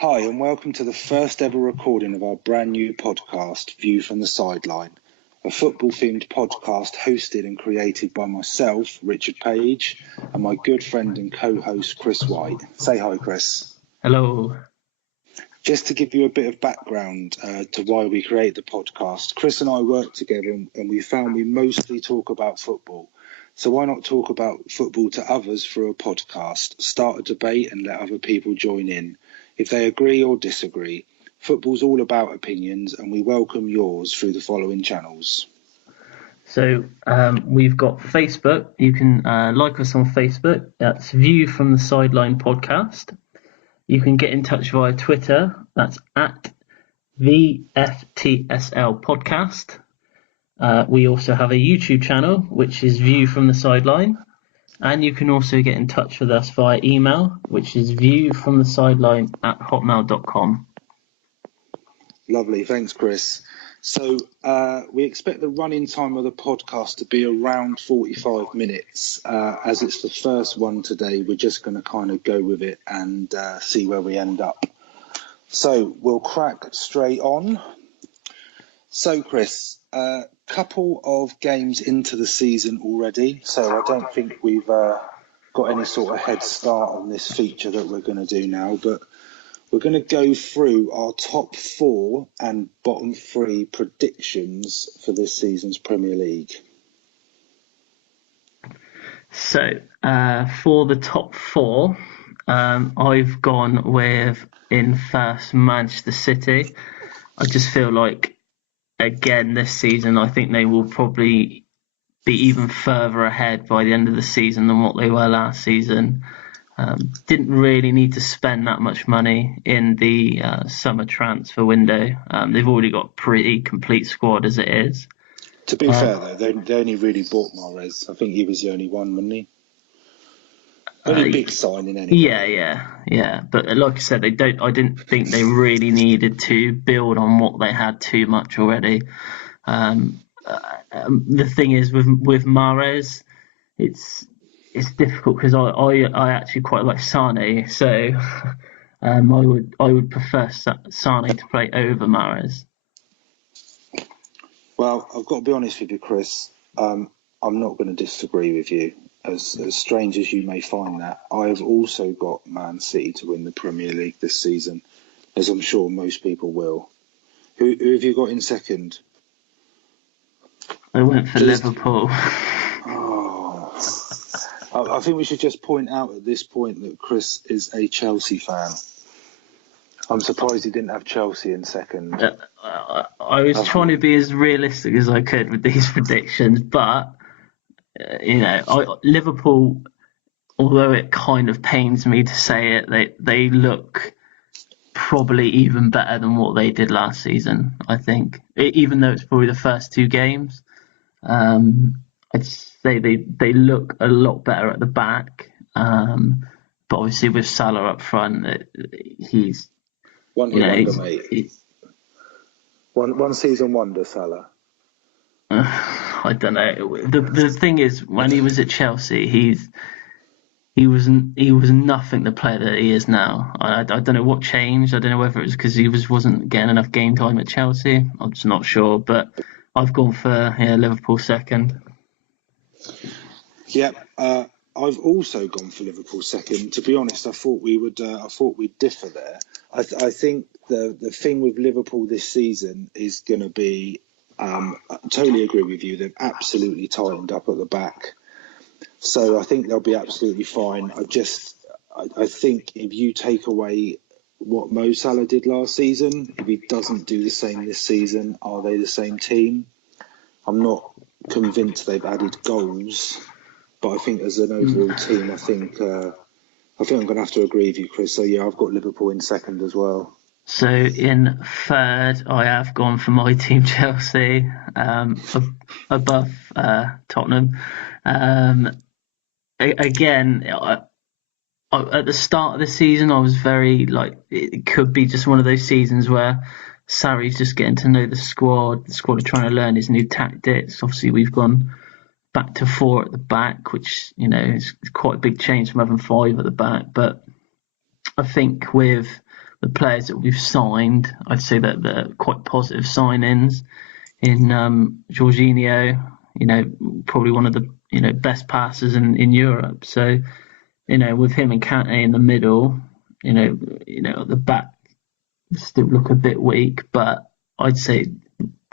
Hi, and welcome to the first ever recording of our brand new podcast, View from the Sideline, a football-themed podcast hosted and created by myself, Richard Page, and my good friend and co-host, Chris White. Say hi, Chris. Hello. Just to give you a bit of background to why we create the podcast, Chris and I work together and we found we mostly talk about football. So why not talk about football to others through a podcast, start a debate and let other people join in. If they agree or disagree, football's all about opinions and we welcome yours through the following channels. So we've got Facebook. You can like us on Facebook. That's View from the Sideline Podcast. You can get in touch via Twitter. That's at VFTSL Podcast. We also have a YouTube channel, which is View from the Sideline. And you can also get in touch with us via email, which is viewfromthesideline@hotmail.com. Lovely. Thanks, Chris. So we expect the running time of the podcast to be around 45 minutes. As it's the first one today, we're just going to kind of go with it and see where we end up. So we'll crack straight on. So, Chris, couple of games into the season already, so I don't think we've got any sort of head start on this feature that we're going to do now, but we're going to go through our top 4 and bottom 3 predictions for this season's Premier League. So for the top 4, I've gone with, in first, Manchester City. I just feel like, again, this season, I think they will probably be even further ahead by the end of the season than what they were last season. Didn't really need to spend that much money in the summer transfer window. They've already got a pretty complete squad as it is. To be fair, though, they only really bought Mahrez. I think he was the only one, wasn't he? Only big signing anyway. Yeah. But like I said, I didn't think they really needed to build on what they had too much already. The thing is with Mahrez, it's difficult because I actually quite like Sane, so I would prefer Sane to play over Mahrez. Well, I've got to be honest with you, Chris. I'm not going to disagree with you. As strange as you may find that, I have also got Man City to win the Premier League this season, as I'm sure most people will. Who have you got in second? I went for Liverpool. Oh, I think we should just point out at this point that Chris is a Chelsea fan. I'm surprised he didn't have Chelsea in second. I was trying to be as realistic as I could with these predictions, but Liverpool, although it kind of pains me to say it, they look probably even better than what they did last season, I think. Even though it's probably the first 2 games, I'd say they look a lot better at the back. But obviously with Salah up front, he's... One season wonder, Salah. I don't know. The thing is, when he was at Chelsea, he was nothing the player that he is now. I don't know what changed. I don't know whether it was because he wasn't getting enough game time at Chelsea. I'm just not sure. But I've gone for Liverpool second. Yeah, I've also gone for Liverpool second. To be honest, I thought we'd differ there. I think the thing with Liverpool this season is going to be. I totally agree with you. They've absolutely tightened up at the back, so I think they'll be absolutely fine. I think if you take away what Mo Salah did last season, if he doesn't do the same this season, are they the same team? I'm not convinced they've added goals, but I think as an overall team, I think I'm going to have to agree with you, Chris. So yeah, I've got Liverpool in second as well. So in third, I have gone for my team, Chelsea, above Tottenham. Again, at the start of the season, I was very it could be just one of those seasons where Sarri's just getting to know the squad are trying to learn his new tactics. Obviously, we've gone back to 4 at the back, which is quite a big change from having 5 at the back. But I think with the players that we've signed, I'd say that they're quite positive signings. In Jorginho, probably one of the best passers in Europe. So, with him and Kante in the middle, at the back still look a bit weak, but I'd say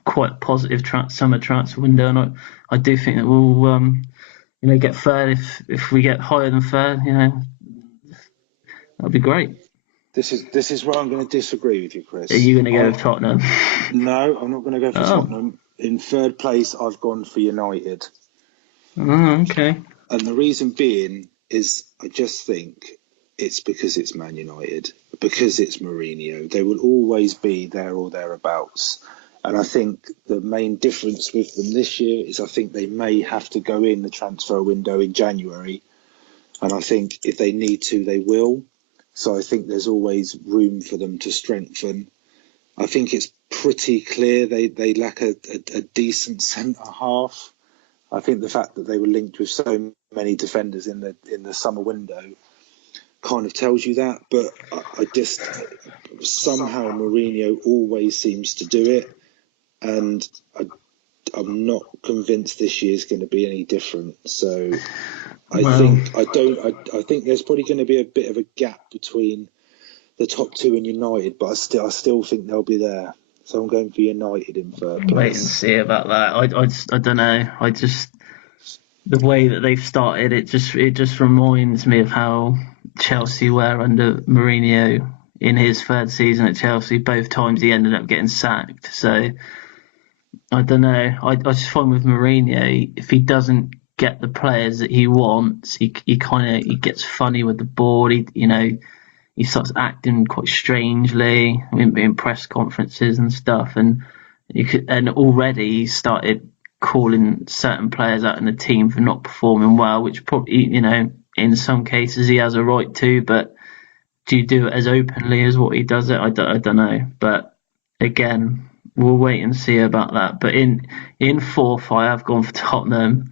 quite positive summer transfer window, and I do think that we'll get third. If we get higher than third, that'd be great. This is where I'm going to disagree with you, Chris. Are you going to go with Tottenham? No, I'm not going to go for Tottenham. In third place, I've gone for United. Oh, okay. And the reason being is I just think it's because it's Man United, because it's Mourinho. They will always be there or thereabouts. And I think the main difference with them this year is I think they may have to go in the transfer window in January. And I think if they need to, they will. So I think there's always room for them to strengthen. I think it's pretty clear they lack a decent centre-half. I think the fact that they were linked with so many defenders in the summer window kind of tells you that. But I just somehow Mourinho always seems to do it, and I'm not convinced this year's going to be any different. So I think there's probably going to be a bit of a gap between the top two and United, but I still think they'll be there. So I'm going for United in third place. Wait and see about that. I don't know. The way that they've started, it just reminds me of how Chelsea were under Mourinho in his third season at Chelsea. Both times he ended up getting sacked. So I don't know. I just find with Mourinho, if he doesn't get the players that he wants, he gets funny with the board. He starts acting quite strangely in press conferences and stuff, and already he started calling certain players out in the team for not performing well, which probably in some cases he has a right to, but do you do it as openly as what he does it? I don't know, but again, we'll wait and see about that. But in fourth, I have gone for Tottenham.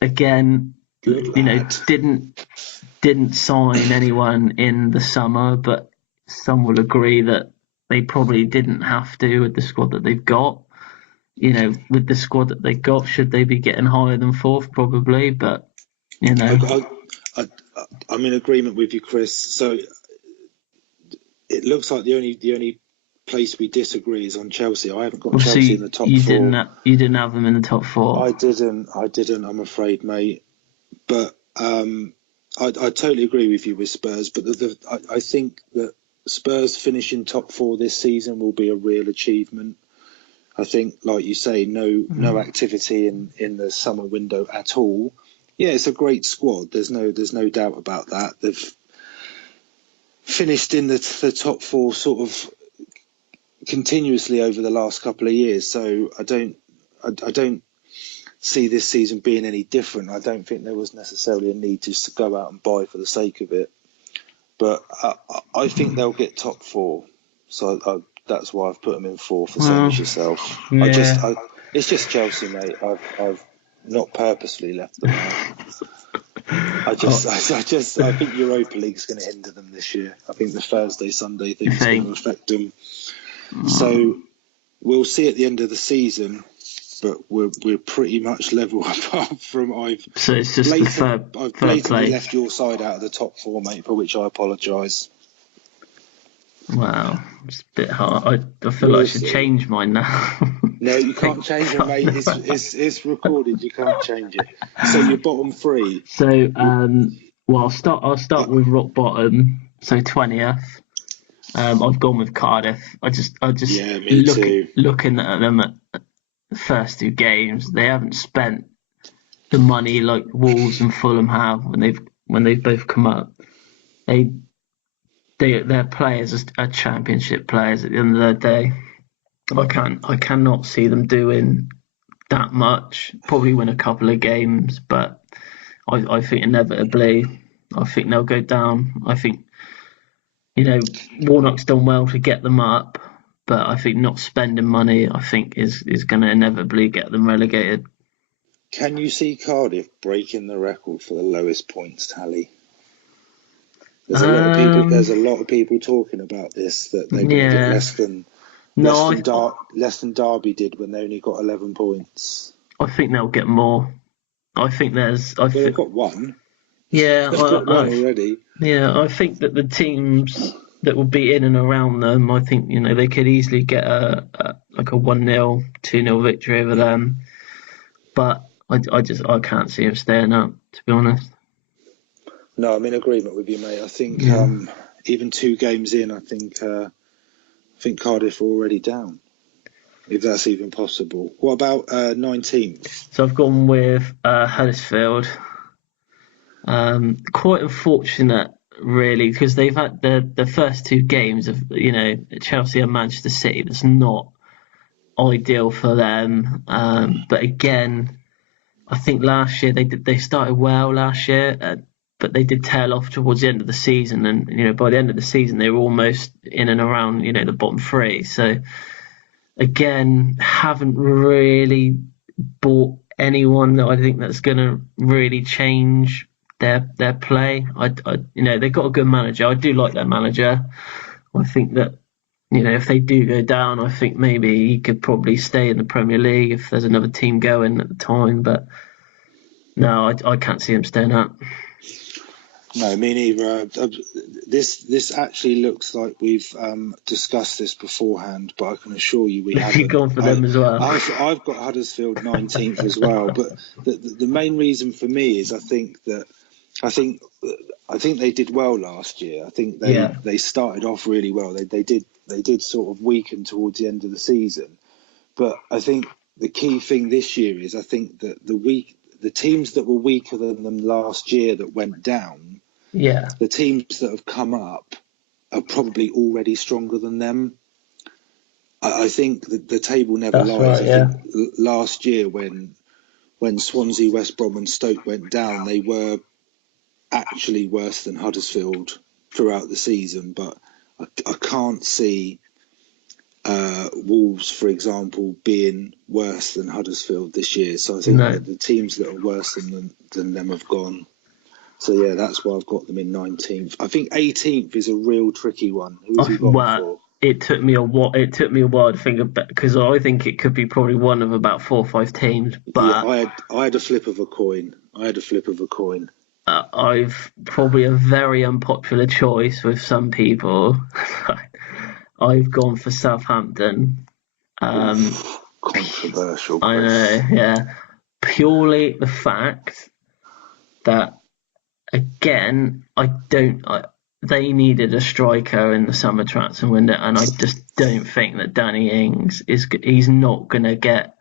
Again, didn't sign anyone in the summer, but some will agree that they probably didn't have to with the squad that they've got. With the squad that they got, should they be getting higher than fourth? Probably, but I'm in agreement with you, Chris. So it looks like the only place we disagree is on Chelsea. I haven't got Chelsea in the top four. You didn't have them in the top four. I didn't. I'm afraid, mate. But I totally agree with you with Spurs. But I think that Spurs finishing top four this season will be a real achievement. I think, like you say, no activity in the summer window at all. Yeah, it's a great squad. There's no doubt about that. They've finished in the top four sort of continuously over the last couple of years. So I don't see this season being any different. I don't think there was necessarily a need just to go out and buy for the sake of it. But I think they'll get top four. So that's why I've put them in fourth, the same as yourself. Yeah. It's just Chelsea, mate. I've not purposely left them out. I think Europa League's going to hinder them this year. I think the Thursday-Sunday thing's going to affect them. So we'll see at the end of the season, but we're pretty much level apart from So it's just I've blatantly left your side out of the top four, mate, for which I apologise. Wow, it's a bit hard. I feel like I should change mine now. No, you can't change it, mate. It's recorded. You can't change it. So you're bottom three. So I'll start with rock bottom. So 20th. I've gone with Cardiff. I just yeah, me too. Looking at them at the first two games, they haven't spent the money like Wolves and Fulham have when they've both come up. Their players are championship players at the end of the day. I cannot see them doing that much. Probably win a couple of games, but I think inevitably, I think they'll go down. I think, Warnock's done well to get them up, but I think not spending money, I think, is going to inevitably get them relegated. Can you see Cardiff breaking the record for the lowest points tally? There's a lot of people. There's a lot of people talking about this, that they're going to get Yeah. No, less than Derby did when they only got 11 points. I think they'll get more. I think there's. Well, they've got one. Yeah, They've got one already. Yeah, I think that the teams that will be in and around them, I think they could easily get a 1-0, 2-0 victory over them. But I can't see them staying up, to be honest. No, I'm in agreement with you, mate. I think even 2 games in, I think Cardiff are already down, if that's even possible. What about 19th? So I've gone with Huddersfield. Quite unfortunate, really, because they've had the first 2 games of Chelsea and Manchester City. That's not ideal for them. But again, I think last year they started well last year, but they did tail off towards the end of the season, and by the end of the season they were almost in and around the bottom 3. So again, haven't really bought anyone that I think that's going to really change their play. They've got a good manager. I do like their manager. I think that if they do go down, I think maybe he could probably stay in the Premier League if there's another team going at the time. But no, I can't see him staying up. No, me neither. This actually looks like we've discussed this beforehand, but I can assure you we haven't. You've gone for them as well. I've got Huddersfield 19th as well, but the main reason for me is I think they did well last year. I think they started off really well. They did sort of weaken towards the end of the season, but I think the key thing this year is I think that the teams that were weaker than them last year that went down, the teams that have come up are probably already stronger than them. I think that the table never lies. Right, I think last year when Swansea, West Brom and Stoke went down, they were actually worse than Huddersfield throughout the season. But I can't see Wolves, for example, being worse than Huddersfield this year. So I think that the teams that are worse than them have gone. So yeah, that's why I've got them in 19th. I think 18th is a real tricky one. Who have you gone for? It took me a while to think about, because I think it could be probably one of about 4 or 5 teams. But yeah, I had a flip of a coin. I've probably a very unpopular choice with some people. I've gone for Southampton. Controversial. I know, yeah. Purely the fact that, again, they needed a striker in the summer transfer window, and I just don't think that Danny Ings he's not going to get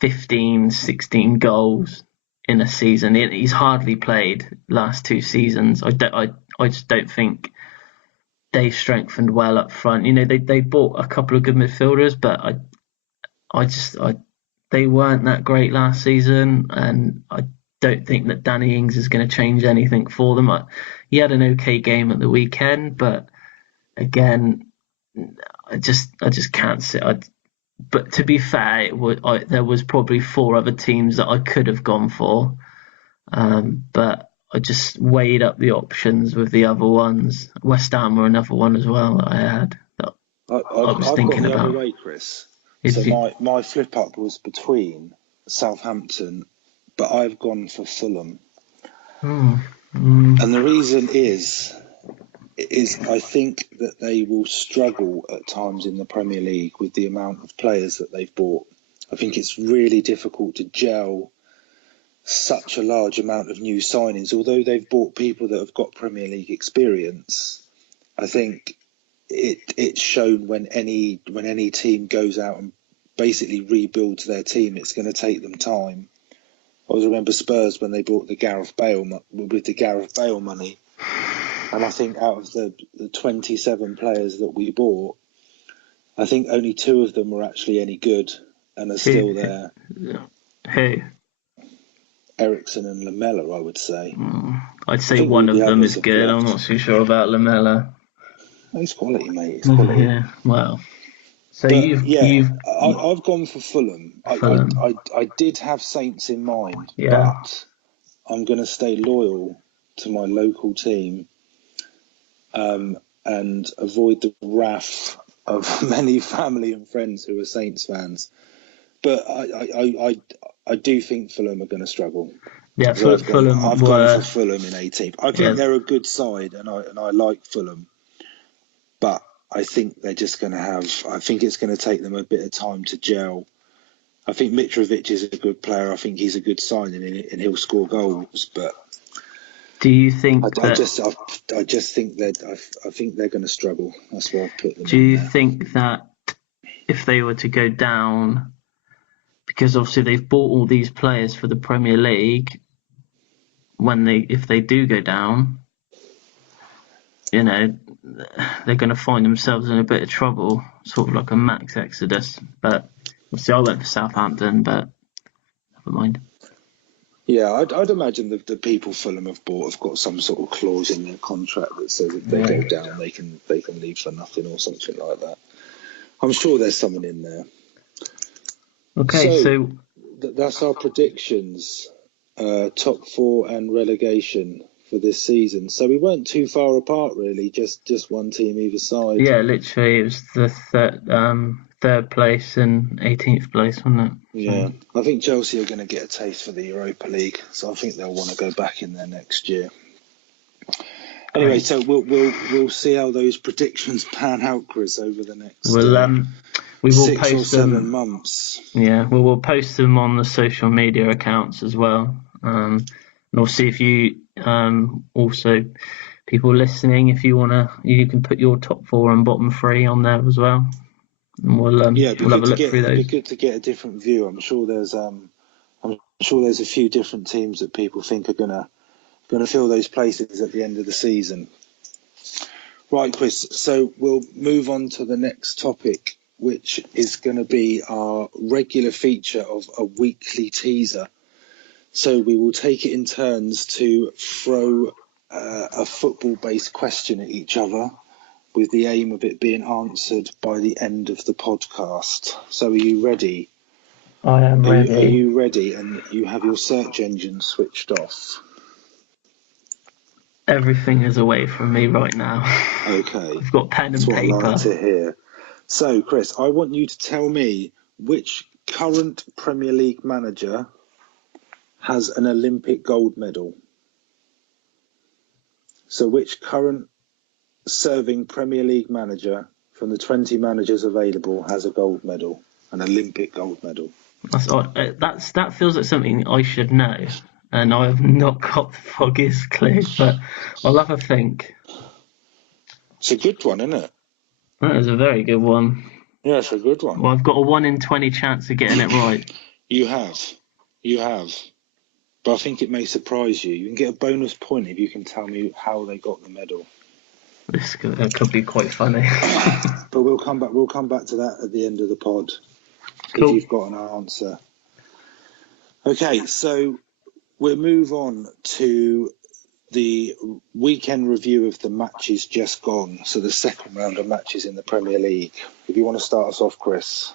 15, 16 goals in a season. He's hardly played last 2 seasons. I just don't think they strengthened well up front. They bought a couple of good midfielders, but they weren't that great last season, and I don't think that Danny Ings is going to change anything for them. He had an okay game at the weekend, but again, I just can't see. But to be fair, there was probably 4 other teams that I could have gone for, but I just weighed up the options with the other ones. West Ham were another one as well that I had. That I was thinking got the about. other way, Chris. So my flip up was between Southampton, but I've gone for Fulham. And the reason is I think that they will struggle at times in the Premier League with the amount of players that they've bought. I think it's really difficult to gel such a large amount of new signings. Although they've bought people that have got Premier League experience, I think it's shown when any team goes out and basically rebuilds their team, it's going to take them time. I always remember Spurs when they bought the Gareth Bale money, and I think out of the 27 players that we bought, I think only 2 of them were actually any good and are still there. Who? Eriksen and Lamela, I would say. I'd say one of them is good. I'm not too sure about Lamela. He's quality, mate. He's quality. Yeah, well. So I've gone for Fulham. I did have Saints in mind, but I'm going to stay loyal to my local team and avoid the wrath of many family and friends who are Saints fans. But I do think Fulham are going to struggle. Yeah, So I've Fulham gone for Fulham in 18th. I think Yeah. they're a good side, and I like Fulham, but I think they're just going to have. I think it's going to take them a bit of time to gel. I think Mitrovic is a good player. I think he's a good signing, and he'll score goals. But do you think I just think that I think they're going to struggle. That's why I've put them. Do you think that if they were to go down, because obviously they've bought all these players for the Premier League, if they do go down, you know, they're going to find themselves in a bit of trouble, sort of like a max exodus. But obviously I went for Southampton, but never mind. Yeah, I'd imagine the people Fulham have bought have got some sort of clause in their contract that says if they go down, they can leave for nothing or something like that. I'm sure there's someone in there. Okay, so that's our predictions, top four and relegation for this season. So we weren't too far apart, really. Just one team either side. Yeah, literally, it was the third place and 18th place, wasn't it? Yeah, I think Chelsea are going to get a taste for the Europa League, so I think they'll want to go back in there next year. Anyway, so we'll see how those predictions pan out, Chris, over the next we will 6 post or 7 them, months. Yeah, we'll post them on the social media accounts as well. And we'll see if you also, people listening, if you wanna, you can put your top four and bottom three on there as well. And we'll have a look through those. It'd be good to get a different view. I'm sure there's a few different teams that people think are gonna fill those places at the end of the season. Right, Chris. So we'll move on to the next topic, which is going to be our regular feature of a weekly teaser. So we will take it in turns to throw a football-based question at each other, with the aim of it being answered by the end of the podcast. So are you ready? I am ready. Are you ready? And you have your search engine switched off? Everything is away from me right now. Okay. I've got pen and That's paper. What I like to hear. So, Chris, I want you to tell me which current Premier League manager has an Olympic gold medal. So which current serving Premier League manager from the 20 managers available has a gold medal, an Olympic gold medal? That feels like something I should know, and I have not got the foggiest clue, but I'll have a think. It's a good one, isn't it? That is a very good one. Yeah, it's a good one. Well, I've got a 1 in 20 chance of getting it right. You have. But I think it may surprise you. You can get a bonus point if you can tell me how they got the medal. This could be quite funny. But we'll come back to that at the end of the pod. Cool. If you've got an answer. Okay, so we'll move on to the weekend review of the matches just gone. So the second round of matches in the Premier League. If you want to start us off, Chris.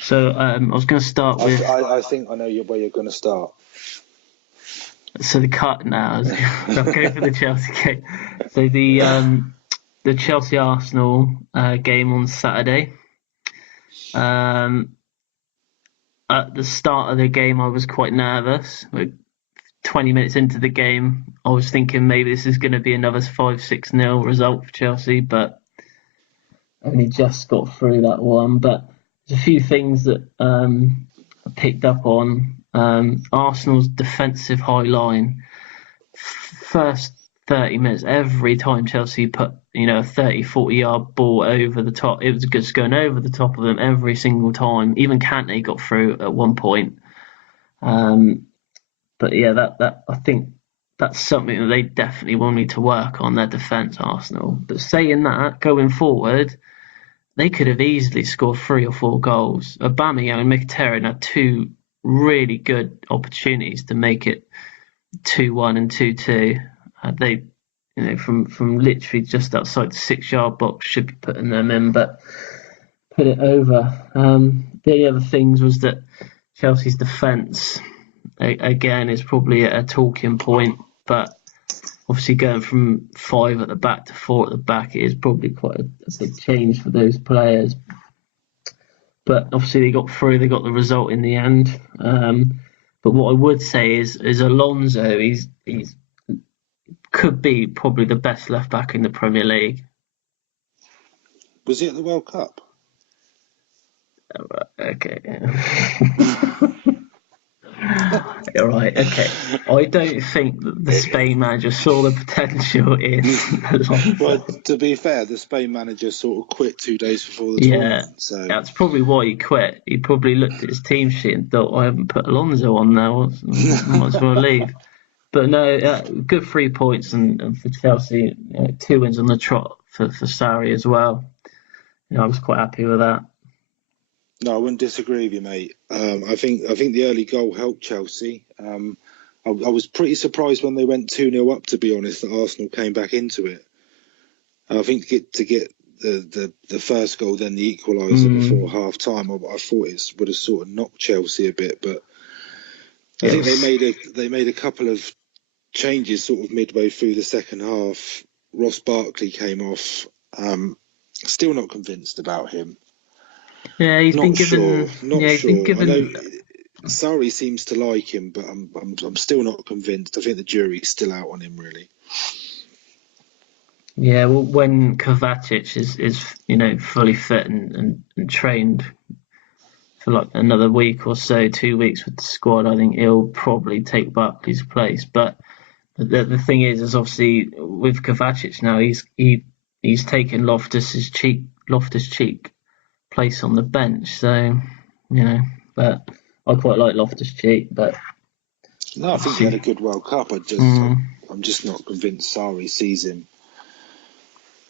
So I was going to start with. I think I know where you're going to start. So the cut now. I'll go for the Chelsea game. So the Chelsea Arsenal game on Saturday. At the start of the game, I was quite nervous. 20 minutes into the game, I was thinking maybe this is going to be another 5-6-0 result for Chelsea, but only just got through that one. But there's a few things that I picked up on. Arsenal's defensive high line. First 30 minutes, every time Chelsea put a 30-40 yard ball over the top, it was just going over the top of them every single time. Even Kante got through at one point. But yeah, that I think that's something that they definitely will need to work on, their defence, Arsenal. But saying that, going forward, they could have easily scored 3 or 4 goals. Aubameyang and Mkhitaryan had 2 really good opportunities to make it 2-1 and 2-2. They, from literally just outside the 6-yard box, should be putting them in, but put it over. The other things was that Chelsea's defence, again, is probably a talking point, but obviously going from 5 at the back to 4 at the back is probably quite a big change for those players. But obviously they got through, they got the result in the end. But what I would say is Alonso, he's could be probably the best left back in the Premier League. Was he at the World Cup? Okay. All right. Okay. I don't think that the Spain manager saw the potential in Alonso. Well, to be fair, the Spain manager sort of quit 2 days before the Yeah, tournament. So that's probably why he quit. He probably looked at his team sheet and thought, I haven't put Alonso on now. Might as well leave. But no, good 3 points and for Chelsea, 2 wins on the trot for Sarri as well. I was quite happy with that. No, I wouldn't disagree with you, mate. I think the early goal helped Chelsea. I was pretty surprised when they went 2-0 up, to be honest, that Arsenal came back into it. I think to get the first goal, then the equaliser before half time, I thought it would have sort of knocked Chelsea a bit, but I think they made a couple of changes sort of midway through the second half. Ross Barkley came off. Still not convinced about him. Yeah, he's been given. I know Sarri seems to like him, but I'm still not convinced. I think the jury's still out on him, really. Yeah, well, when Kovacic is fully fit and trained for like another week or so, 2 weeks with the squad, I think he'll probably take Barkley's place. But the thing is obviously with Kovacic now, he's taken Loftus Cheek place on the bench. So but I quite like Loftus Cheek. But no, I think he had a good World Cup. I'm just not convinced Sarri sees him.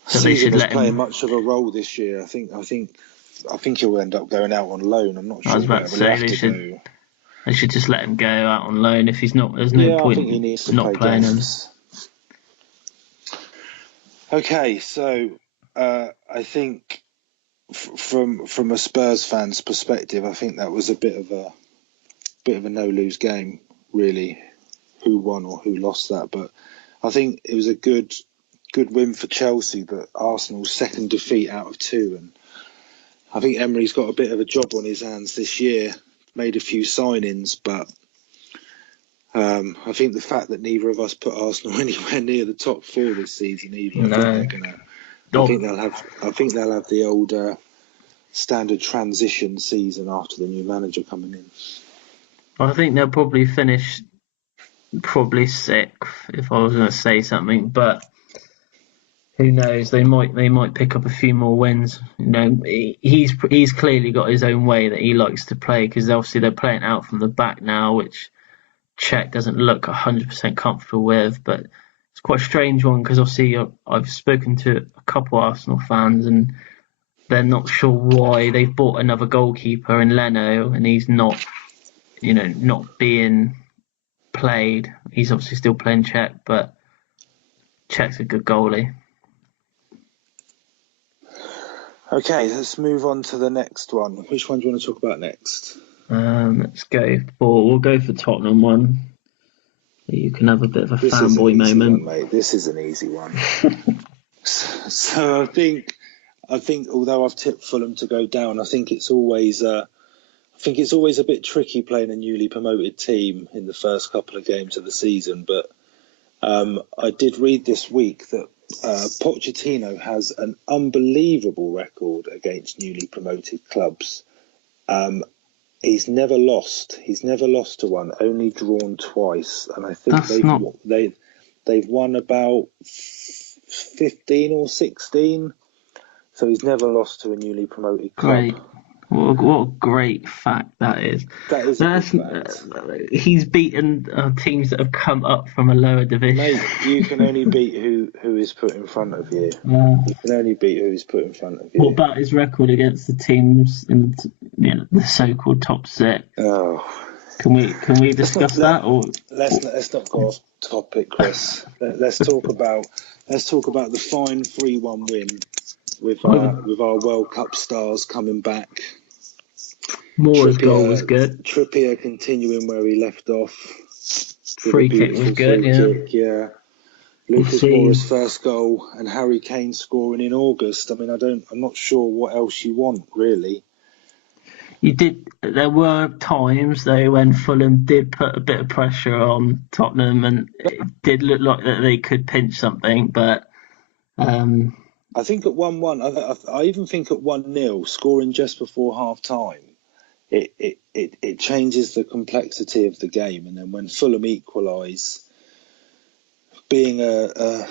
So they should let him play much of a role this year. I think he'll end up going out on loan. I'm not sure. I was about to say they should just let him go out on loan if he's not. There's no point I think he needs to not playing him. Okay, so I think from a Spurs fan's perspective, I think that was a bit of a no-lose game, really. Who won or who lost that? But I think it was a good win for Chelsea, but Arsenal's second defeat out of 2, and I think Emery's got a bit of a job on his hands this year. Made a few signings, but I think the fact that neither of us put Arsenal anywhere near the top 4 this season either. I think they'll have the old standard transition season after the new manager coming in. I think they'll probably finish 6th if I was going to say something, but who knows? They might pick up a few more wins. He's clearly got his own way that he likes to play, because obviously they're playing out from the back now, which Czech doesn't look 100% comfortable with. But it's quite a strange one, because obviously I've spoken to a couple of Arsenal fans and they're not sure why they've bought another goalkeeper in Leno and he's not being played. He's obviously still playing Czech, but Czech's a good goalie. Okay, let's move on to the next one. Which one do you want to talk about next? We'll go for Tottenham one. You can have a bit of a fanboy moment. Mate. This is an easy one. So I think although I've tipped Fulham to go down, I think it's always a bit tricky playing a newly promoted team in the first couple of games of the season. But I did read this week that Pochettino has an unbelievable record against newly promoted clubs. He's never lost. He's never lost to one. Only drawn twice, and I think they've won about 15 or 16. So he's never lost to a newly promoted club. Great. What a great fact that is. That is a good fact. He's beaten teams that have come up from a lower division. Mate, you can only beat who is put in front of you. Yeah. You can only beat who is put in front of you. What about his record against the teams in the so-called top 6? Oh. Can we discuss that? Or let's not go off topic, Chris. Let's talk about the fine 3-1 win with our World Cup stars coming back. Moore's goal was good. Trippier continuing where he left off. Free kick was good, yeah. Lucas Moura's first goal and Harry Kane scoring in August. I mean, I'm not sure what else you want, really. There were times though when Fulham did put a bit of pressure on Tottenham, and it did look like that they could pinch something. But I think at 1-1, I even think at 1-0, scoring just before half time, it changes the complexity of the game. And then when Fulham equalise, being a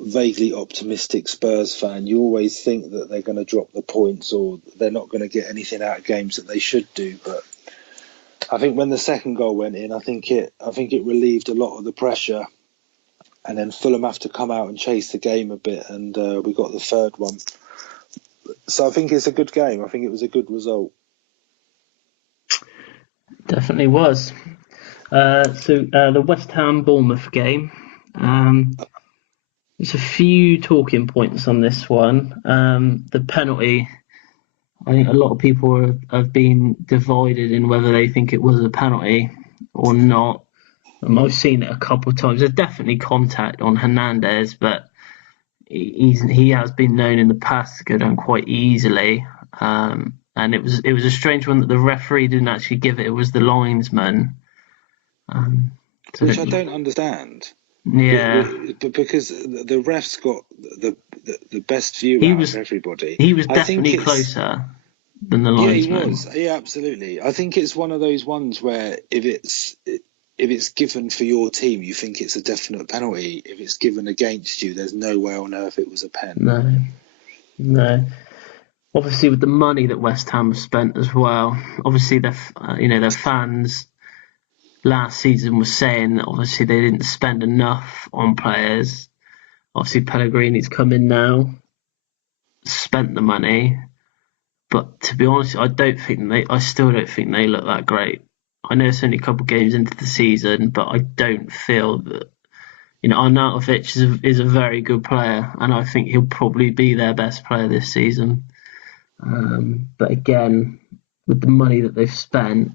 vaguely optimistic Spurs fan, you always think that they're going to drop the points or they're not going to get anything out of games that they should do. But I think when the second goal went in, I think it relieved a lot of the pressure, and then Fulham have to come out and chase the game a bit, and we got the third one. So I think it's a good game. I think it was a good result. Definitely was. The West Ham Bournemouth game. There's a few talking points on this one. The penalty, I think a lot of people have been divided in whether they think it was a penalty or not. I've seen it a couple of times. There's definitely contact on Hernandez, but he has been known in the past to go down quite easily. And it was a strange one that the referee didn't actually give it. It was the linesman. Which I don't understand. Yeah, because the ref's got the best view out of everybody. He was definitely closer than the linesman. Yeah, he was. Yeah, absolutely. I think it's one of those ones where if it's given for your team, you think it's a definite penalty. If it's given against you, there's no way on earth it was a pen. No. Obviously, with the money that West Ham have spent as well, obviously their fans last season was saying that obviously they didn't spend enough on players. Obviously Pellegrini's come in now, spent the money, but to be honest, I still don't think they look that great. I know it's only a couple of games into the season, but I don't feel that. Arnautovic is a very good player, and I think he'll probably be their best player this season. But again, with the money that they've spent,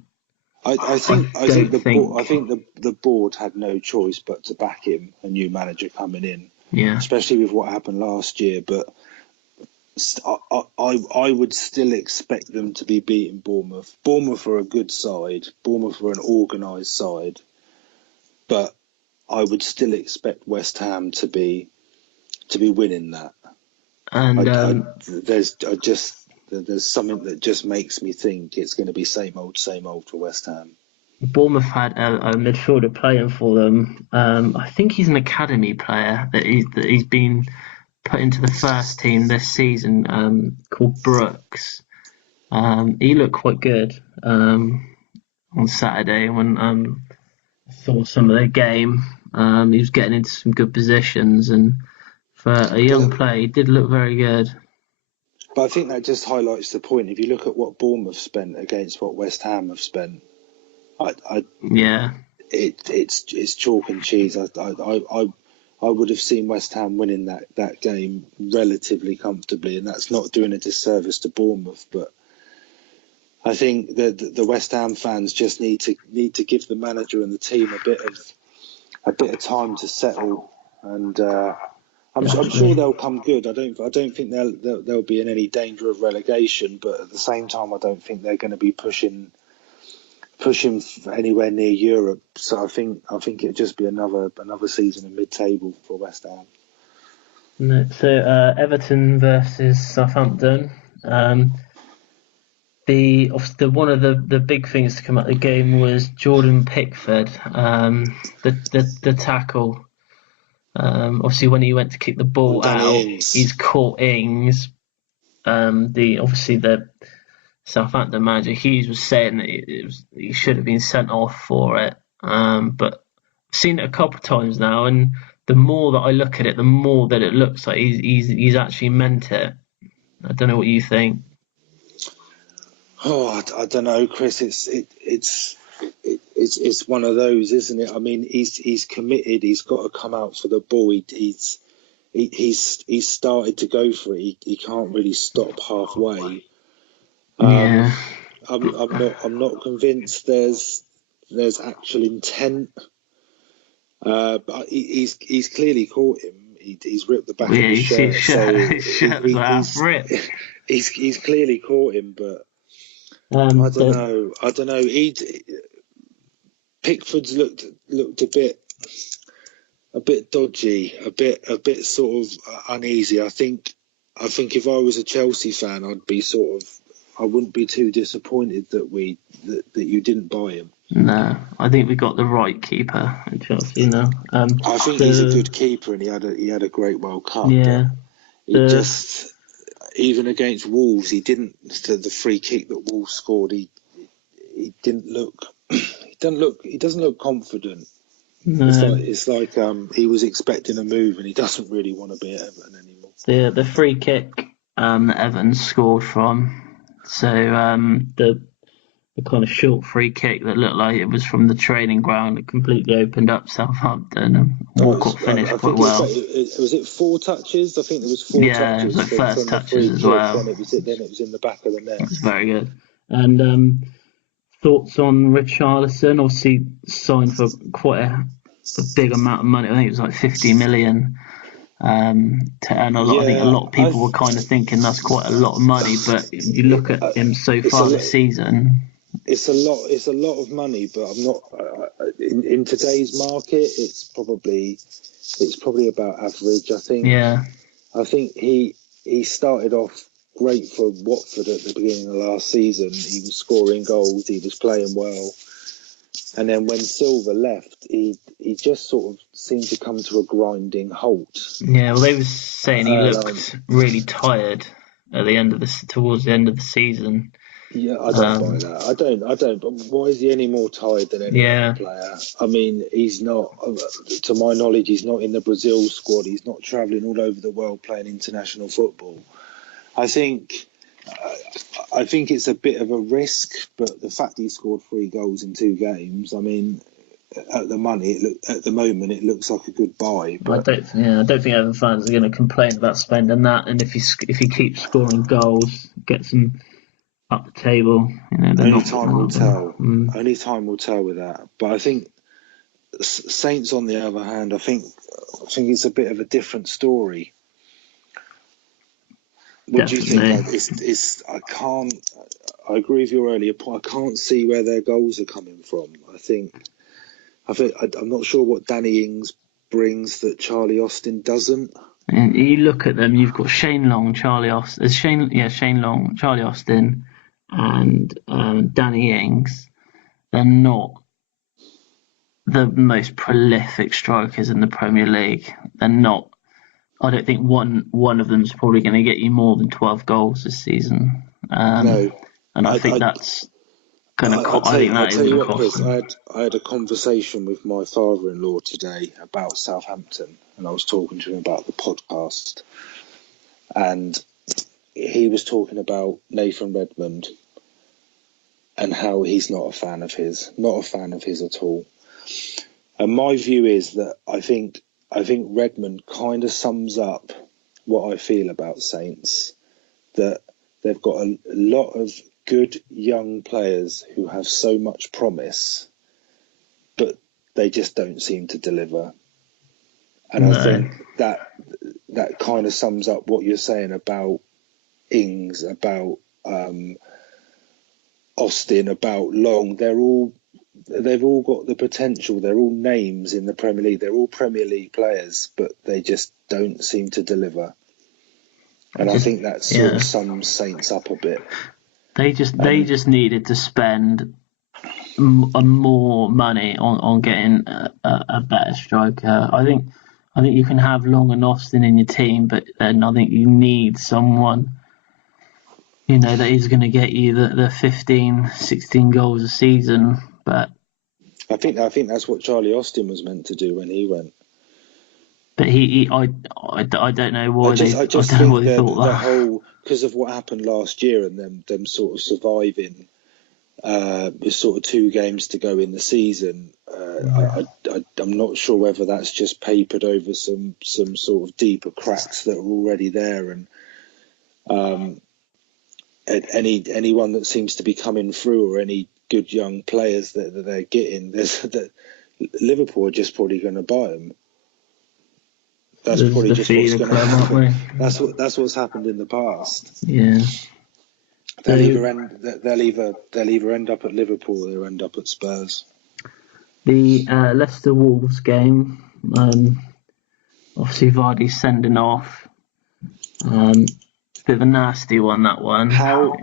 I think the board had no choice but to back him, a new manager coming in. Yeah. Especially with what happened last year. But I would still expect them to be beating Bournemouth. Bournemouth are a good side. Bournemouth are an organised side. But I would still expect West Ham to be winning that. And there's something that just makes me think it's going to be same old for West Ham. Bournemouth had a midfielder playing for them. I think he's an academy player that he's been put into the first team this season, called Brooks. He looked quite good on Saturday when I saw some of their game. He was getting into some good positions, and for a young player, he did look very good. But I think that just highlights the point. If you look at what Bournemouth spent against what West Ham have spent, it's chalk and cheese. I would have seen West Ham winning that game relatively comfortably, and that's not doing a disservice to Bournemouth. But I think the West Ham fans just need to give the manager and the team a bit of time to settle, and I'm sure they'll come good. I don't think they'll be in any danger of relegation, but at the same time, I don't think they're going to be pushing anywhere near Europe. So I think it'll just be another season in mid-table for West Ham. No, so Everton versus Southampton. One of the big things to come out of the game was Jordan Pickford, the tackle. Obviously, when he went to kick the ball out, he's caught Ings. The Southampton manager Hughes was saying that he should have been sent off for it. But I've seen it a couple of times now, and the more that I look at it, the more that it looks like he's actually meant it. I don't know what you think. Oh, I don't know, Chris. It's one of those, isn't it? I mean, he's committed. He's got to come out for the ball. He's started to go for it. He can't really stop halfway. Yeah. I'm not convinced there's actual intent. But he's clearly caught him. He's ripped the back of Yeah, his you see his shirt, so shirt. His shirt was half ripped. he's clearly caught him. But I don't But know. Pickford's looked a bit dodgy, a bit sort of uneasy. I think if I was a Chelsea fan, I wouldn't be too disappointed that you didn't buy him. no, I think we got the right keeper at Chelsea now. I think he's a good keeper, and he had a great World Cup. Yeah, but he just, even against Wolves, he didn't. The free kick that Wolves scored, he didn't look. He doesn't look confident. no. It's like he was expecting a move, and he doesn't really want to be at Everton anymore. The free kick that Everton scored from, so the kind of short free kick that looked like it was from the training ground, it completely opened up Southampton, and Walcott finished quite well. Was it 4 touches? I think there was 4 touches. Yeah, it was the first touches as well. Then it was in the back of the net. It was very good. And thoughts on Richarlison? Obviously signed for quite a big amount of money. I think it was like 50 million. To earn a lot. I think a lot of people were kind of thinking that's quite a lot of money, but you look at him so far this season. It's a lot of money, but I'm not in today's market. It's probably about average. I think he started off great for Watford at the beginning of last season. He was scoring goals. He was playing well. And then when Silva left, he just sort of seemed to come to a grinding halt. Yeah, well, they were saying he looked really tired at the end of towards the end of the season. Yeah, I don't buy that. I don't. But why is he any more tired than any other player? I mean, he's not. To my knowledge, he's not in the Brazil squad. He's not travelling all over the world playing international football. I think it's a bit of a risk, but the fact he scored 3 goals in 2 games, I mean, at the moment, it looks like a good buy. But I don't think Everton fans are going to complain about spending that. And if he keeps scoring goals, gets them up the table, only time will tell. Only time will tell with that. But I think Saints, on the other hand, I think it's a bit of a different story. What do you think? I agree with your earlier point. I can't see where their goals are coming from. I'm not sure what Danny Ings brings that Charlie Austin doesn't. And you look at them, you've got Shane Long, Charlie Austin, Charlie Austin, and Danny Ings. They're not the most prolific strikers in the Premier League. They're not. I don't think one of them is probably going to get you more than 12 goals this season. No, and I think that's going to. I think that is going to cost them. I had a conversation with my father-in-law today about Southampton, and I was talking to him about the podcast, and he was talking about Nathan Redmond and how he's not a fan of his at all. And my view is that I think Redmond kind of sums up what I feel about Saints, that they've got a lot of good young players who have so much promise, but they just don't seem to deliver. And I think that kind of sums up what you're saying about Ings, about Austin, about Long. They've all got the potential. They're all names in the Premier League. They're all Premier League players, but they just don't seem to deliver. And I think that sort of sums Saints up a bit. They just needed to spend more money on getting a better striker. I think you can have Long and Austin in your team, but then I think you need someone, that is going to get you the 15, 16 goals a season. But I think that's what Charlie Austin was meant to do when he went. But I don't know why they thought that. Because of what happened last year and them sort of surviving with sort of 2 games to go in the season. I'm not sure whether that's just papered over some sort of deeper cracks that are already there, and anyone that seems to be coming through, or any good young players that they're getting, Liverpool are just probably going to buy them. That's There's probably the just what's feeder going to club, aren't happen. we? That's what's happened in the past. Yeah. They'll So either end up at Liverpool or they'll end up at Spurs. the Leicester Wolves game, obviously Vardy's sending off. Bit of a nasty one, that one. How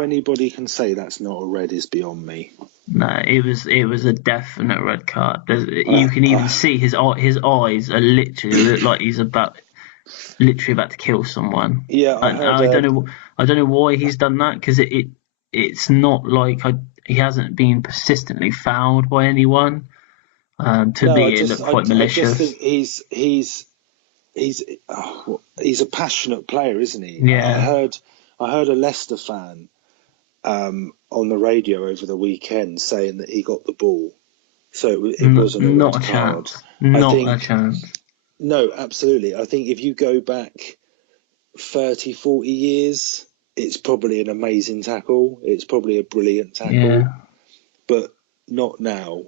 anybody can say that's not a red is beyond me. No, it was a definite red card. You can even see his eyes are literally look like he's literally about to kill someone. Yeah, I don't know why he's done that, because it's not like he hasn't been persistently fouled by anyone. It looked quite malicious. I just think he's a passionate player, isn't he? Yeah. I heard a Leicester fan on the radio over the weekend saying that he got the ball, so it wasn't a red card. Not a chance. No, absolutely. I think if you go back 30, 40 years, it's probably an amazing tackle. It's probably a brilliant tackle. Yeah. But not now.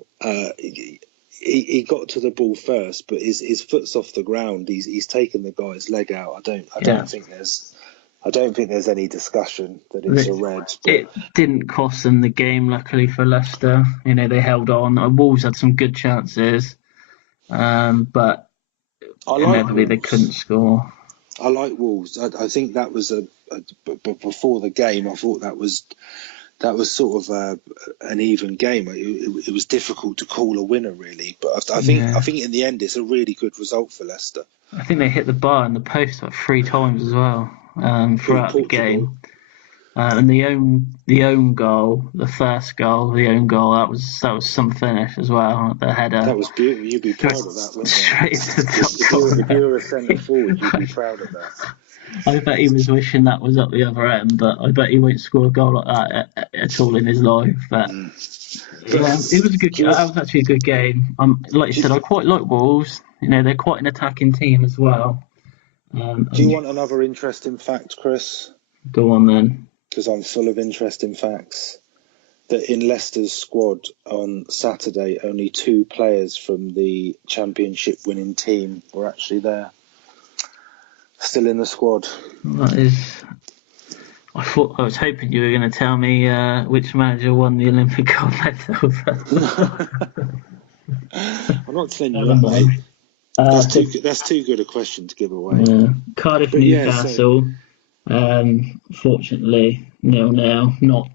He got to the ball first, but his foot's off the ground. He's taken the guy's leg out. I don't think there's any discussion that it's a red. But it didn't cost them the game, luckily for Leicester. They held on. Wolves had some good chances, but inevitably they couldn't score. I like Wolves. I think that was before the game. I thought that was sort of an even game. It was difficult to call a winner, really. But I think in the end it's a really good result for Leicester. I think they hit the bar and the post like 3 times as well throughout the game. And the own goal, the first goal, that was some finish as well. The header. That was beautiful. You'd be proud of that, wouldn't you? Straight to the top. If you were a centre forward, you'd be proud of that. I bet he was wishing that was up the other end, but I bet he won't score a goal like that at all in his life. But yeah, it was a good. That was actually a good game. Like you said, I quite like Wolves. They're quite an attacking team as well. Do you want another interesting fact, Chris? Go on then. Because I'm full of interesting facts. That in Leicester's squad on Saturday, only 2 players from the championship winning team were actually there. Still in the squad. That is. I was hoping you were going to tell me which manager won the Olympic gold medal. I'm not telling you that, mate. That's too good a question to give away. Yeah. Cardiff, Newcastle. Fortunately, 0-0.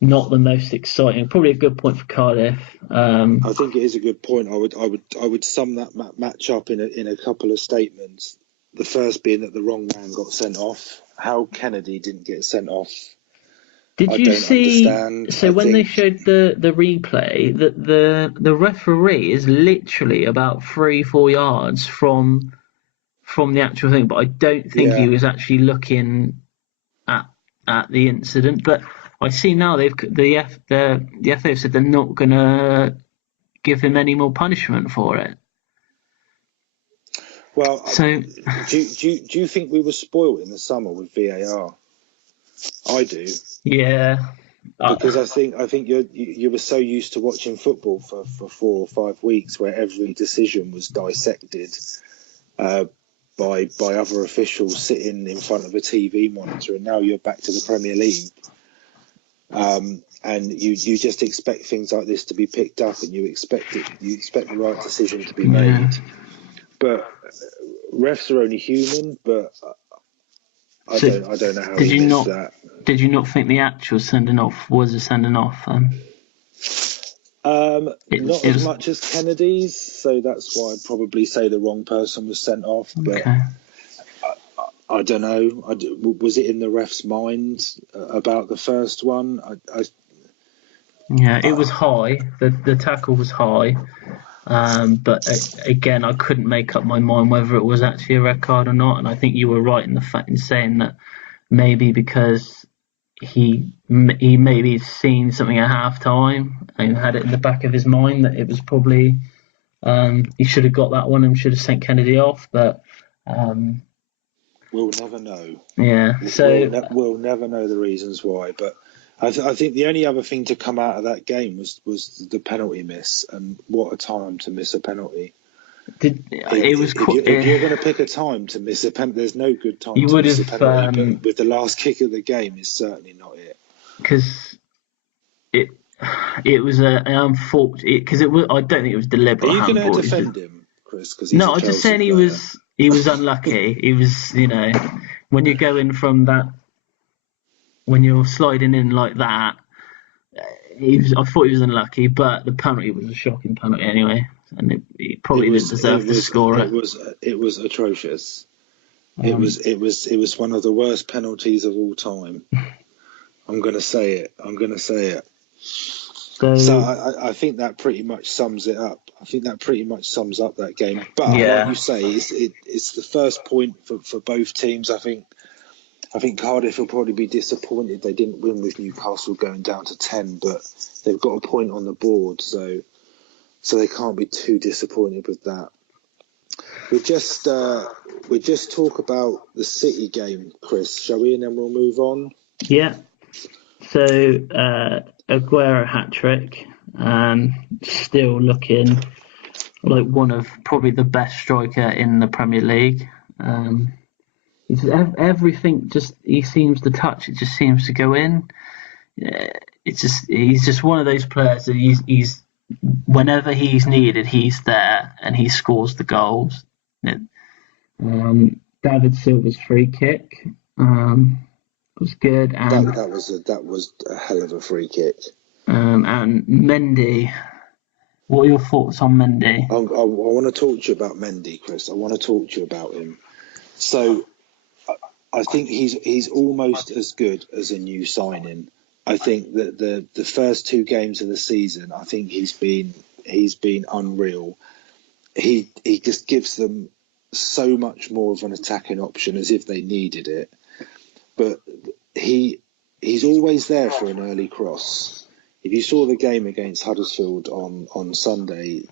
Not the most exciting. Probably a good point for Cardiff. I think it is a good point. I would sum that match up in a couple of statements. The first being that the wrong man got sent off. How Kennedy didn't get sent off, Did you see? So when they showed the replay, the referee is literally about 3-4 yards from the actual thing, but I don't think he was actually looking at the incident. But I see now the FA have said they're not going to give him any more punishment for it. Well, so do you think we were spoiled in the summer with VAR? I do. Yeah. Because I think you were so used to watching football for 4 or 5 weeks, where every decision was dissected by other officials sitting in front of a TV monitor, and now you're back to the Premier League, and you just expect things like this to be picked up, and you expect the right decision to be made. But refs are only human. But I don't know how he missed that. Did you not think the actual sending off was a sending off then? Not as much as Kennedy's, so that's why I'd probably say the wrong person was sent off. But okay. I don't know. Was it in the ref's mind about the first one? It was high. The tackle was high. But again, I couldn't make up my mind whether it was actually a red card or not. And I think you were right in saying that maybe because he maybe seen something at half time and had it in the back of his mind that it was probably he should have got that one and should have sent Kennedy off. But we'll never know. Yeah, so we'll never know the reasons why. But I think the only other thing to come out of that game was the penalty miss, and what a time to miss a penalty. If you're going to pick a time to miss a penalty, there's no good time You to would miss a have, penalty. But with the last kick of the game, is certainly not it. because it was an unfortunate. Because it was. I don't think it was Are deliberate you going to handball. defend him, Chris? Because he's No, a I'm just Chelsea saying player. he was unlucky. He was, when you're going from that, when you're sliding in like that, I thought he was unlucky, but the penalty was a shocking penalty anyway, and he probably didn't deserve to score it. It was atrocious. It Um, was one of the worst penalties of all time. I'm going to say it. So I think that pretty much sums it up. I think that pretty much sums up that game. But like you say, it's the first point for both teams. I think Cardiff will probably be disappointed they didn't win with Newcastle going down to 10, but they've got a point on the board, so they can't be too disappointed with that. We just talk about the City game, Chris, shall we? And then we'll move on. Yeah. So Aguero hat-trick, still looking like one of probably the best striker in the Premier League. Everything he seems to touch, it just seems to go in. He's just one of those players that he's whenever he's needed, he's there and he scores the goals. David Silva's free kick was good, and that was a hell of a free kick. And Mendy. What are your thoughts on Mendy? I want to talk to you about Mendy, Chris. I want to talk to you about him. So I think he's almost as good as a new signing. I think that the first two games of the season, I think he's been unreal. He just gives them so much more of an attacking option, as if they needed it. But he's always there for an early cross. If you saw the game against Huddersfield on Sunday,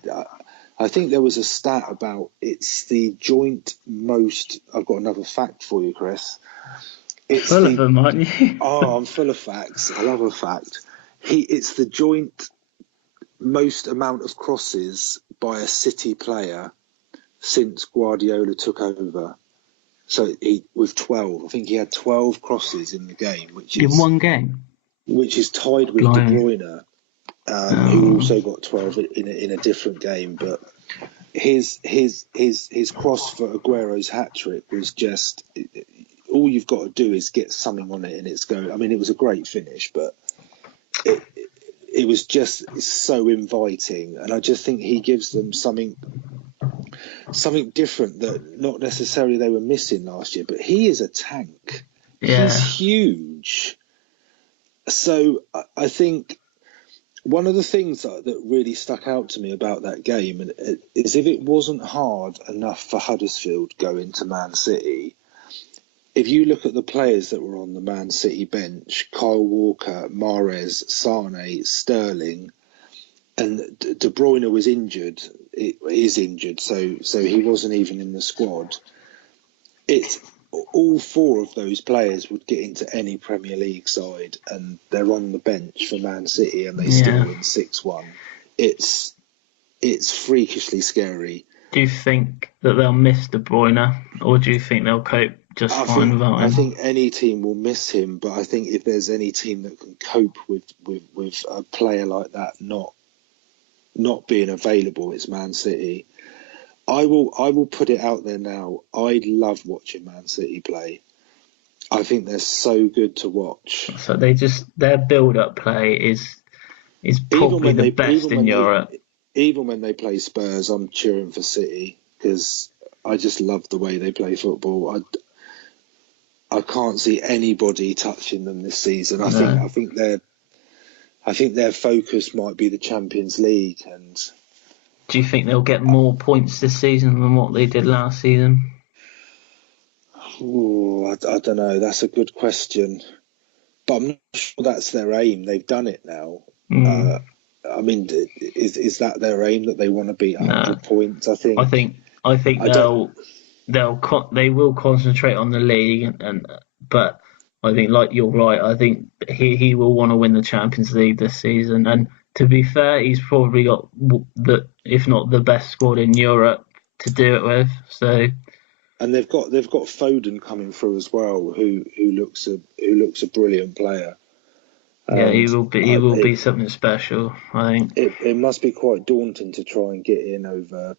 I think there was a stat about it's the joint most. I've got another fact for you, Chris. It's full of them, aren't you? I'm full of facts. I love a fact. It's the joint most amount of crosses by a City player since Guardiola took over. So with 12, I think he had 12 crosses in the game, in one game, which is tied with De Bruyne, who also got 12 in a different game. But his cross for Aguero's hat trick was just. All you've got to do is get something on it and it's going. I mean, it was a great finish, but it was just so inviting. And I just think he gives them something different that not necessarily they were missing last year. But he is a tank. Yeah. He's huge. So I think one of the things that really stuck out to me about that game is if it wasn't hard enough for Huddersfield going to Man City, if you look at the players that were on the Man City bench, Kyle Walker, Mahrez, Sane, Sterling, and De Bruyne was injured. Is injured, so he wasn't even in the squad. It's all four of those players would get into any Premier League side, and they're on the bench for Man City, and they still win 6-1. It's freakishly scary. Do you think that they'll miss De Bruyne, or do you think they'll cope just fine without him? I think any team will miss him, but I think if there's any team that can cope with a player like that not being available, it's Man City. I will put it out there now. I love watching Man City play. I think they're so good to watch. So their build-up play is probably the best in Europe. Even when they play Spurs, I'm cheering for City because I just love the way they play football. I can't see anybody touching them this season. I think their focus might be the Champions League. And do you think they'll get more points this season than what they did last season? I don't know. That's a good question, but I'm not sure that's their aim. They've done it now. I mean, is that their aim, that they want to beat 100 points? I think they will concentrate on the league, but I think, like you're right, I think he will want to win the Champions League this season. And to be fair, he's probably got the, if not the best squad in Europe to do it with. So And they've got Foden coming through as well, who looks a brilliant player. yeah, And he will be something special, I think. it must be quite daunting to try and get in over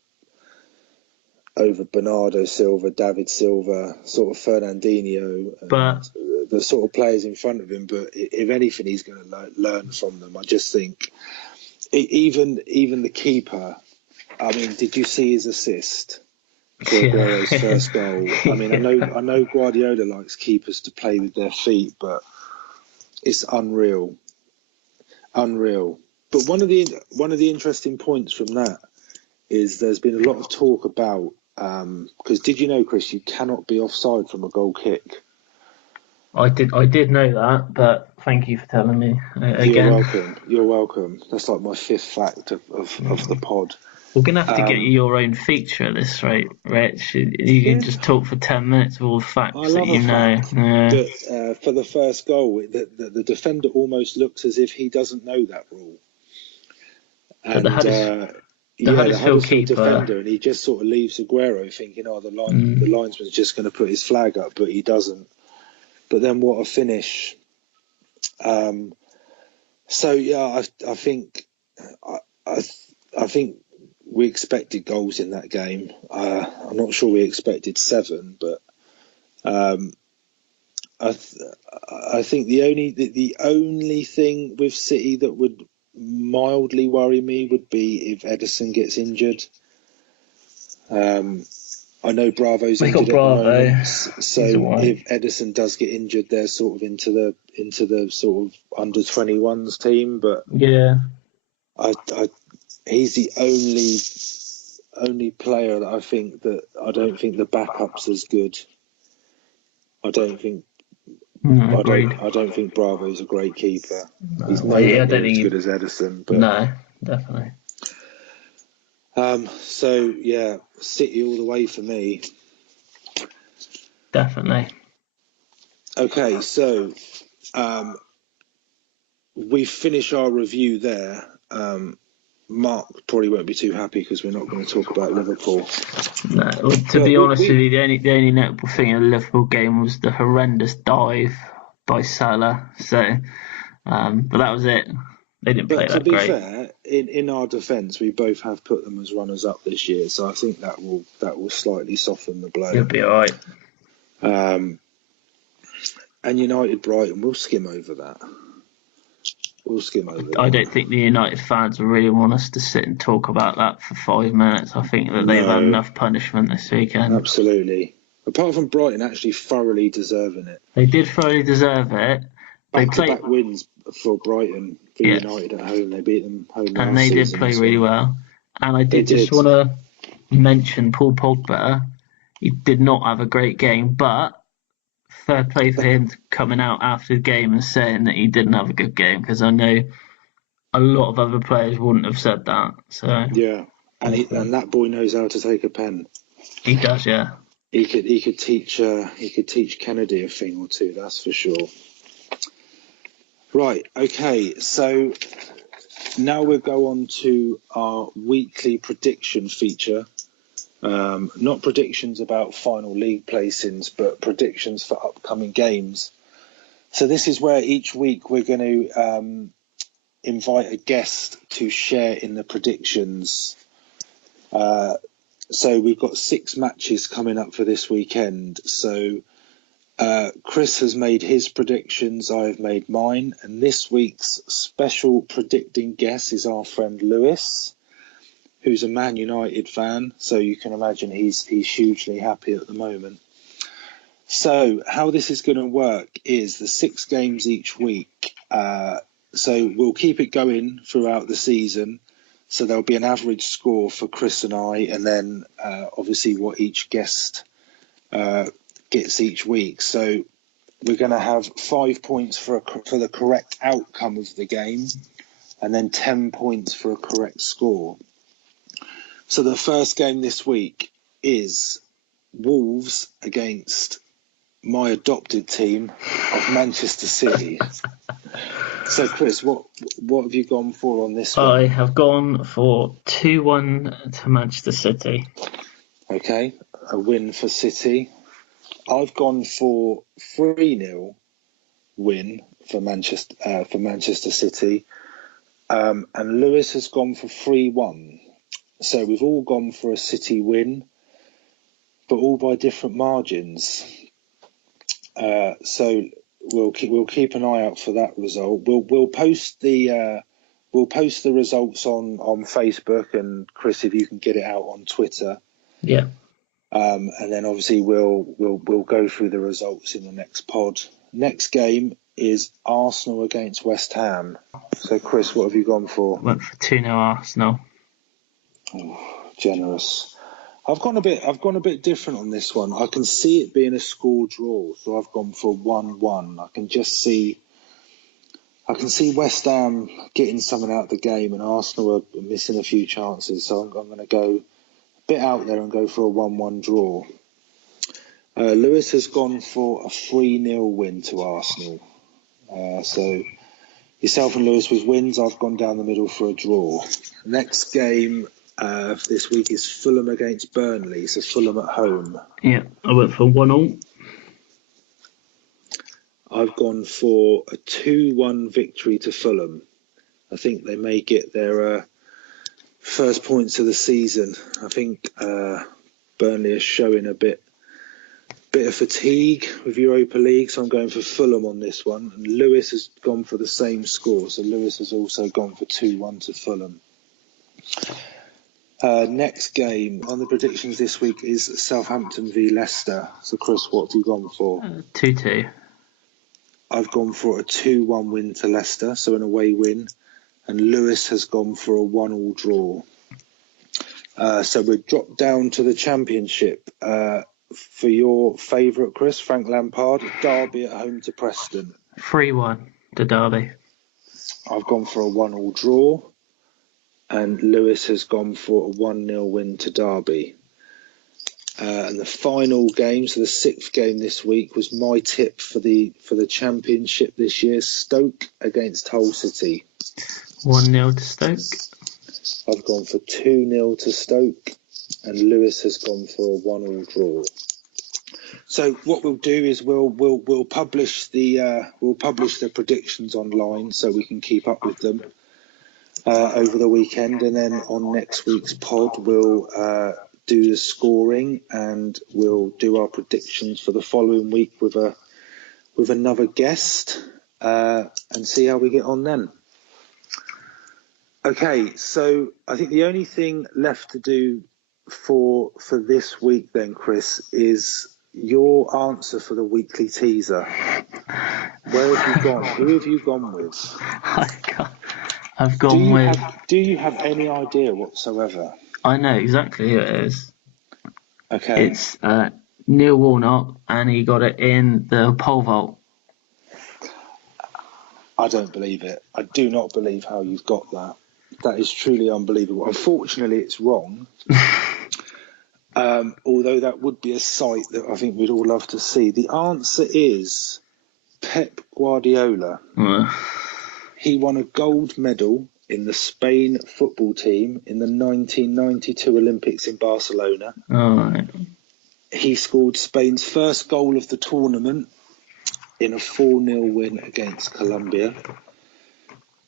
Bernardo Silva, David Silva, sort of Fernandinho, But and the sort of players in front of him. But if anything, he's going to learn from them. I just think even the keeper. I mean, did you see his assist for Aguero's first goal? I mean, I know Guardiola likes keepers to play with their feet, but it's unreal. But one of the interesting points from that is there's been a lot of talk about because did you know, Chris, you cannot be offside from a goal kick? I did know that, but thank you for telling me You're again. welcome. You're welcome. That's like my fifth fact of the pod. We're gonna have to get you your own feature at this rate, Rich. You can just talk for 10 minutes of all the facts I that love you a know. fact, Yeah. but for the first goal, the defender almost looks as if he doesn't know that rule. But the And the Huddersfield Huddersfield keeper, defender, and he just sort of leaves Aguero thinking, oh, the linesman's just going to put his flag up, but he doesn't. But then what a finish! So yeah, I think I think we expected goals in that game. I'm not sure we expected 7, but um, I think the only thing with City that would mildly worry me would be if Edison gets injured. I know Bravo's they got injured at the Bravo. moment, so He's alright. if Edison does get injured, they're sort of into the sort of under 21s team. But Yeah. he's the only player that I don't think the backup's as good. I don't think Agreed. I don't think Bravo's a great keeper. No, He's well, nowhere I don't near as think good as Edison, but no, definitely. so yeah, City all the way for me. Definitely. Okay, so we finish our review there. Mark probably won't be too happy because we're not going to talk about Liverpool. No, well, to be honest with you, the only notable thing in the Liverpool game was the horrendous dive by Salah. So, but that was it. They didn't play But to that be great. fair, in our defence, we both have put them as runners up this year, so I think that will slightly soften the blow. You'll be all right. And United Brighton, we'll skim over that. I don't think the United fans will really want us to sit and talk about that for 5 minutes. I think that they've had enough punishment this weekend. Absolutely. Apart from Brighton actually thoroughly deserving it. They did thoroughly deserve it. Back-to-back wins for Brighton, for United at home. They beat them home last and they did season play as really well. And I did just want to mention Paul Pogba. He did not have a great game, but fair play for him coming out after the game and saying that he didn't have a good game, because I know a lot of other players wouldn't have said that. So yeah, and that boy knows how to take a pen. He does, yeah. He could teach Kennedy a thing or two, that's for sure. Right, okay, so now we'll go on to our weekly prediction feature. Not predictions about final league placings, but predictions for upcoming games. So this is where each week we're going to invite a guest to share in the predictions. So we've got 6 matches coming up for this weekend. So Chris has made his predictions, I've made mine, and this week's special predicting guest is our friend Lewis, who's a Man United fan, so you can imagine he's hugely happy at the moment. So how this is going to work is the 6 games each week. So we'll keep it going throughout the season. So there'll be an average score for Chris and I, and then obviously what each guest gets each week. So we're going to have 5 points for the correct outcome of the game, and then 10 points for a correct score. So the first game this week is Wolves against my adopted team of Manchester City. So, Chris, what have you gone for on this one? I have gone for 2-1 to Manchester City. Okay, a win for City. I've gone for 3-0 win for Manchester City, and Lewis has gone for 3-1. So we've all gone for a City win, but all by different margins. So we'll keep an eye out for that result. We'll post the results on Facebook, and Chris, if you can get it out on Twitter. Yeah. And then obviously we'll go through the results in the next pod. Next game is Arsenal against West Ham. So Chris, what have you gone for? Went for 2-0 Arsenal. Oh, generous. I've gone a bit different on this one. I can see it being a score draw, so I've gone for 1-1. I can see West Ham getting something out of the game, and Arsenal are missing a few chances. So I'm going to go a bit out there and go for a 1-1 draw. Lewis has gone for a 3-0 win to Arsenal. So yourself and Lewis with wins. I've gone down the middle for a draw. Next game this week is Fulham against Burnley. So Fulham at home. Yeah, I went for 1-1. I've gone for a 2-1 victory to Fulham. I think they may get their first points of the season. I think Burnley is showing a bit of fatigue with Europa League, so I'm going for Fulham on this one. And Lewis has gone for the same score, so Lewis has also gone for 2-1 to Fulham. Next game on the predictions this week is Southampton v Leicester. So Chris, what have you gone for? 2-2. I've gone for a 2-1 win to Leicester, so an away win. And Lewis has gone for a 1-1 draw. So we've dropped down to the Championship. For your favourite, Chris, Frank Lampard, Derby at home to Preston. 3-1 to Derby. I've gone for a 1-1 draw, and Lewis has gone for a 1-0 win to Derby. And the final game, so the sixth game this week, was my tip for the Championship this year: Stoke against Hull City. 1-0 to Stoke. I've gone for 2-0 to Stoke, and Lewis has gone for a 1-1 draw. So what we'll do is we'll publish the predictions online so we can keep up with them over the weekend, and then on next week's pod we'll do the scoring, and we'll do our predictions for the following week with another guest and see how we get on then. Okay, so I think the only thing left to do for this week then, Chris, is your answer for the weekly teaser. Where have you gone? Who have you gone with? I've gone with... Do you have any idea whatsoever? I know exactly who it is. Okay. It's Neil Warnock, and he got it in the pole vault. I don't believe it. I do not believe how you've got that. That is truly unbelievable. Unfortunately, it's wrong. Although that would be a sight that I think we'd all love to see. The answer is Pep Guardiola. He won a gold medal in the Spain football team in the 1992 Olympics in Barcelona. Right. He scored Spain's first goal of the tournament in a 4-0 win against Colombia,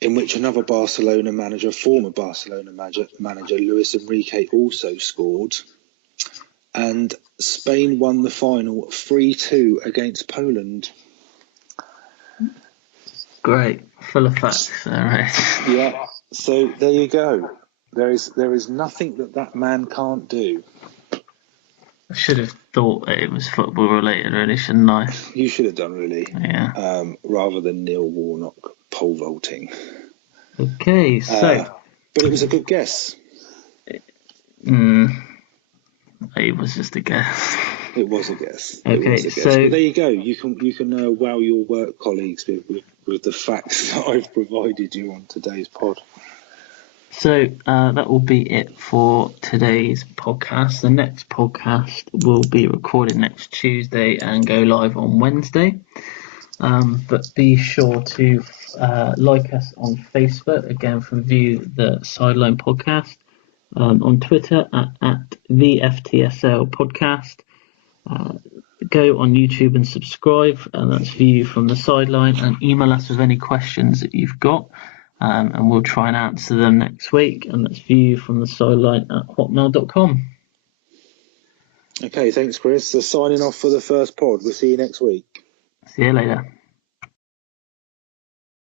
in which another former Barcelona manager, Luis Enrique, also scored. And Spain won the final 3-2 against Poland. Great. Full of facts. All right. Yeah, so there you go. There is nothing that man can't do. I should have thought it was football related, really, shouldn't I? You should have done, really. Yeah. Rather than Neil Warnock pole vaulting. Okay, so... but it was a good guess. It was just a guess. It was a guess. Okay, so... But there you go. You can wow your work colleagues with the facts that I've provided you on today's pod. So that will be it for today's podcast. The next podcast will be recorded next Tuesday and go live on Wednesday. But be sure to like us on Facebook, again, for View the Sideline Podcast, on Twitter at the FTSL Podcast. Go on YouTube and subscribe, and that's View from the Sideline, and email us with any questions that you've got, and we'll try and answer them next week, and that's View from the Sideline at hotmail.com. Okay, thanks, Chris. So signing off for the first pod. We'll see you next week. See you later.